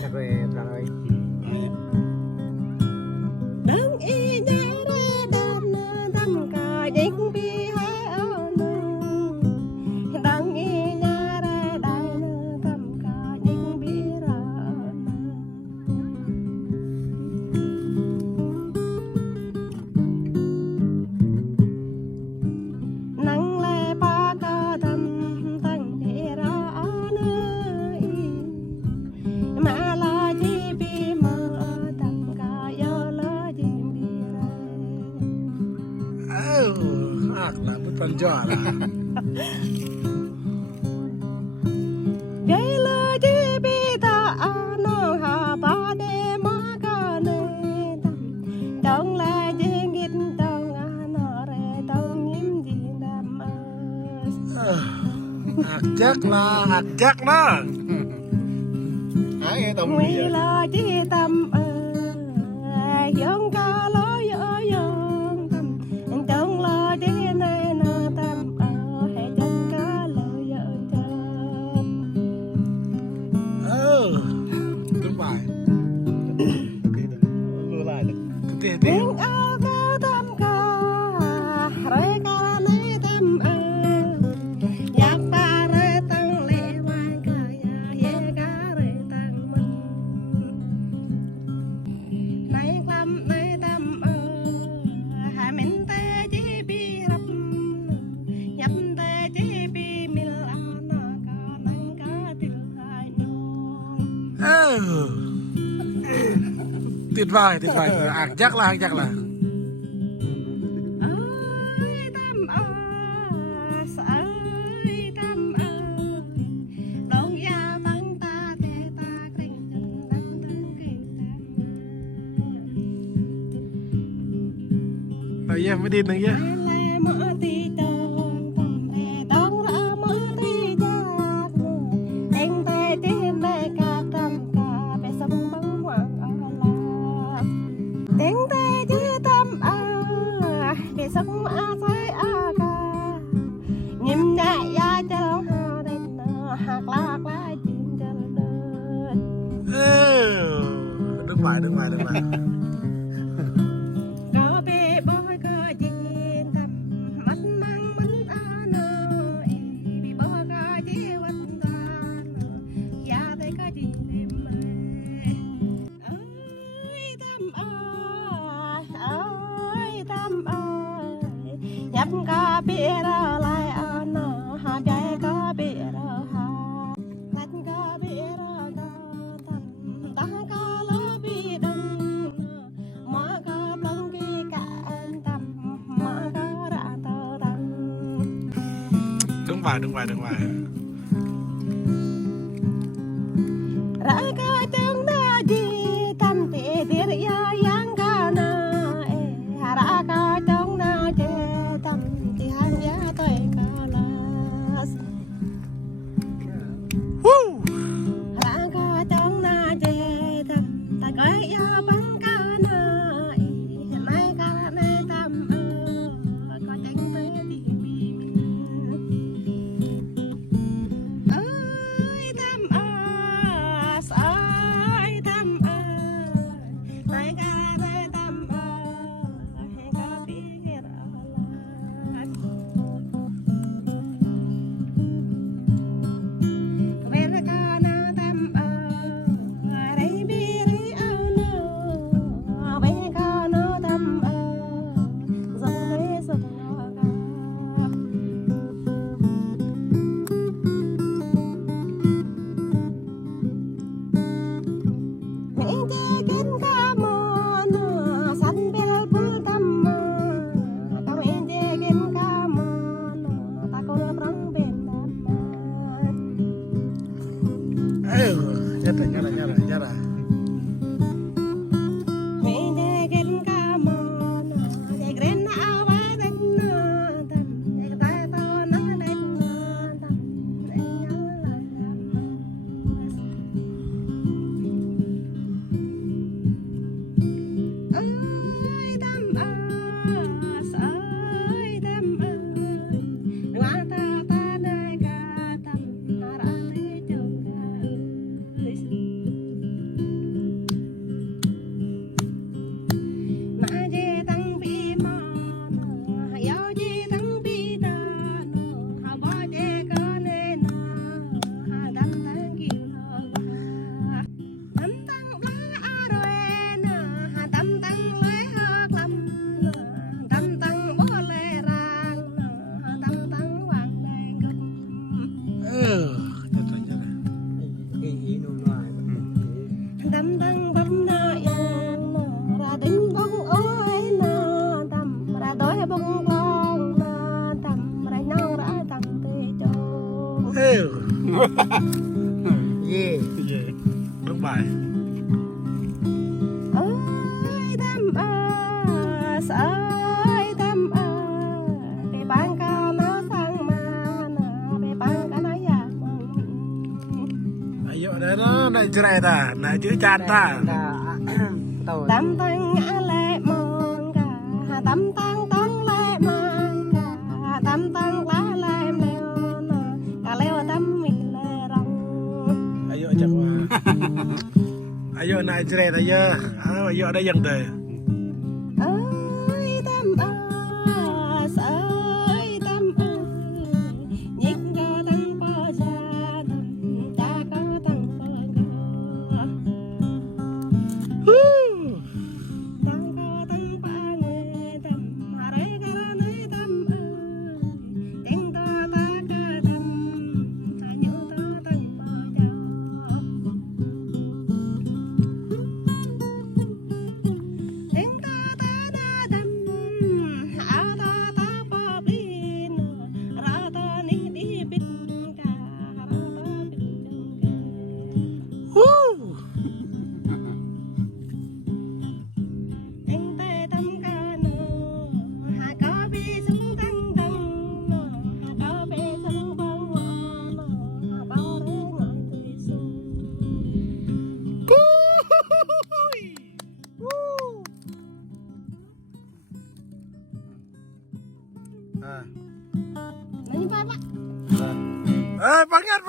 Nhạc về Trang ơi. Đừng y nhớ ra đam đam cài đinh bi hai ơn. Đừng y nhớ ra đam đam cài đinh bi ra. Nắng lê ba ca đam tăng đi ra nơi mà la chi bi mà tăng ca yo la chi bi ra. Aklah betul juara. Vậy là chi bi ta nó hà ba đê mà ca nê đam đông là chi nghít đông nó re đông nhím đi đam Akjak lah. Ai tông Nguy là chi tâm dương ca lối dương tâm đông là chi này nó tâm hệ chân ca lời tâm. Đúng bài. Lưu lại được. Tiếp. Tiếng áo ca tâm ca rồi ca này tâm giáp ba rồi tăng lệ quan ca ye ca rồi tăng mình này tâm này tâm hai mình tê chỉ bi rập nhập tê chỉ bi mil ana ca nang ca til hai nung. Tuyệt vời. Akjak lah. Ơi tâm ơi tâm ơi đón gia vắng ta tê ta kinh chân đăng thân kinh Rồi em mới đi nữa nhé. lê mở ti tông tâm lê đón ra mở ti cha anh tê tiên lê ca tâm ca bê sông băng hoàng la tiếng tê chứ tâm bê sông say ca nhím nhẹ ya chân hà đền hạt lạc lá chim chân đơn. Đúng bài. Có bê bói có nhìn tâm mắt mang mắt nơi bị bó có chỉ vật toàn ya thấy có gì em ơi tâm ơi nhấp có bê ra lại nó hà trái có bê ra hà lát có bê ra tâm ta có lỡ bê đông mà có tâm kỳ cả tâm mà có ra tơ tâm. Đúng bài. Ra có chân na gì tâm tê tiệt ya yang ca na ra có chân na chê tâm thì hàng giá tôi ca las ra có chân na chê tâm ta coi ya băng ca na mai ca na tâm có chân tê thì bi เย่ ต้องบ่าย ơi đam ơi đam bị bán cao nó sang mà bị bán cái nó già อายุได้นะนายจะไรตานายจื้อจานตา tao đam tăng ngã lệ mòn cả đam tăng tăng lệ mai cả đam tăng lá lệ leo nè cả leo đam mì lệ rong อายุจักว่าอายุนายจะไรตาเยอะอายุได้ยังเด้อ ơi đam ơi đam nhích ra tăng bao gia ta có tăng bao tăng có tăng ba người đam mà đấy cái nơi đam tiếng ta ta cả đam ta nhớ ta tăng bao gia tiếng ta ta đã đam áo ta ta bỏ bin ra ta ní đi bít cả ra ta bít cả anh tay tâm ca nô hà có bi sung tăng tăng nô hà có bi sung bông nô hà bao đấy ngồi tươi sung อ่า นี่ไปปะ ปังงัด